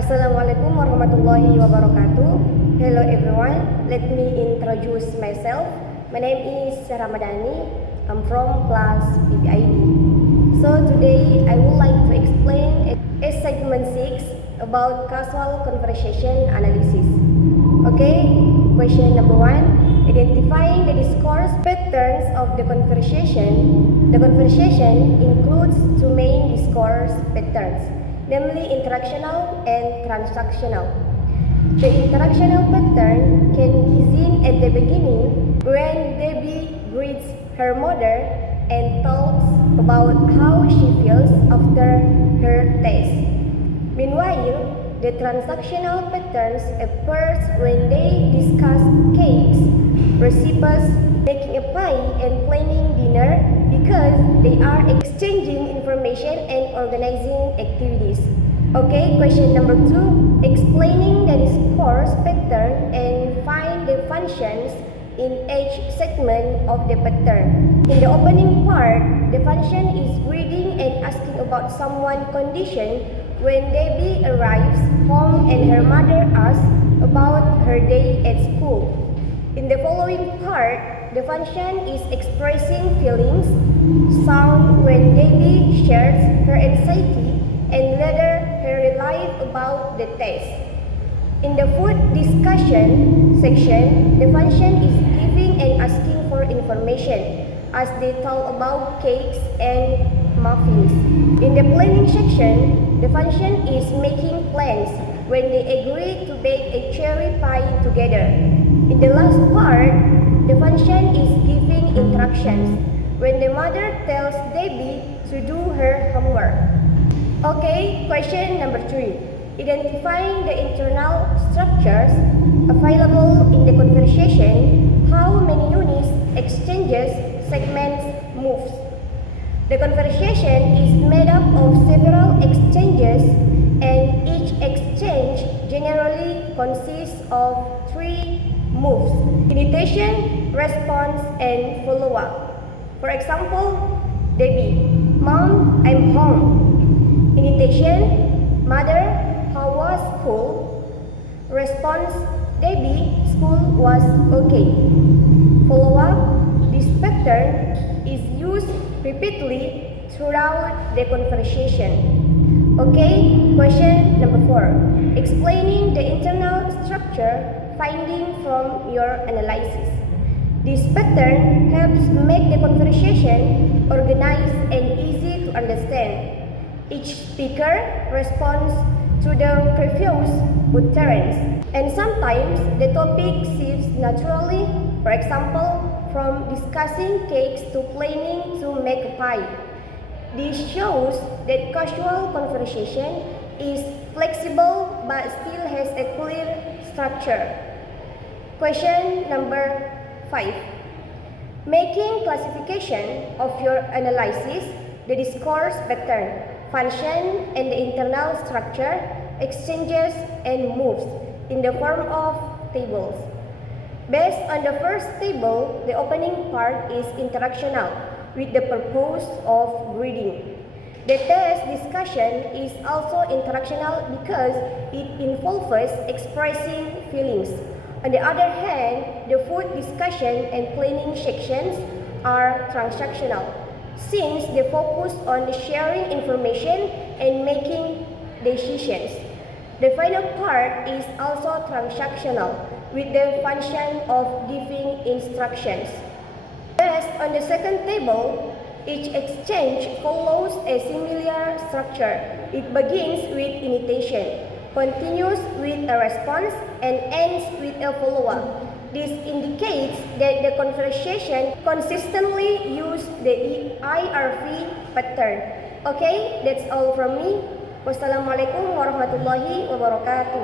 Assalamualaikum warahmatullahi wabarakatuh. Hello everyone, let me introduce myself. My name is Ramadhani. I'm from class PPID. So today I would like to explain a segment 6 about causal conversation analysis. Okay, question number 1. Identifying the discourse patterns of the conversation. The conversation includes two main discourse patterns, namely interactional and transactional. The interactional pattern can be seen at the beginning when Debbie greets her mother and talks about how she feels after her test. Meanwhile, the transactional patterns appears when they discuss cakes, recipes, making a pie, and planning dinner because they are exchanging information and organizing activities. Okay, question number 2. Explaining the discourse pattern and find the functions in each segment of the pattern. In the opening part, the function is greeting and asking about someone's condition when Debbie arrives home and her mother asks about her day at school. In the following part, the function is expressing feelings, sound when Debbie shares her anxiety and later her relief about the test. In the food discussion section, the function is giving and asking for information as they talk about cakes and muffins. In the planning section, the function is making plans when they agree to bake a cherry pie together. In the last part, the function is giving instructions when the mother tells Debbie to do her homework. Okay, question number 3. Identifying the internal structures available in the conversation, how many units, exchanges, segments, moves. The conversation is made up of several exchanges, and each exchange generally consists of 3 moves: initiation, response, and follow-up. For example, Debbie, Mom, I'm home. Initiation, Mother, how was school? Response, Debbie, school was okay. Follow-up, this pattern is used repeatedly throughout the conversation. Okay, question number 4. Explaining the internal structure finding from your analysis. This pattern helps make the conversation organized and easy to understand. Each speaker responds to the previous utterance, and sometimes the topic shifts naturally, for example, from discussing cakes to planning to make a pie. This shows that casual conversation is flexible but still has a clear structure. Question number 5. Making classification of your analysis, the discourse pattern, function, and the internal structure, exchanges, and moves in the form of tables. Based on the first table, the opening part is interactional with the purpose of greeting. The test discussion is also interactional because it involves expressing feelings. On the other hand, the food discussion and planning sections are transactional, since they focus on sharing information and making decisions. The final part is also transactional, with the function of giving instructions. Based on the second table, each exchange follows a similar structure. It begins with initiation, continues with a response, and ends with a follow-up. This indicates that the conversation consistently used the IRV pattern. Okay, that's all from me. Wassalamualaikum warahmatullahi wabarakatuh.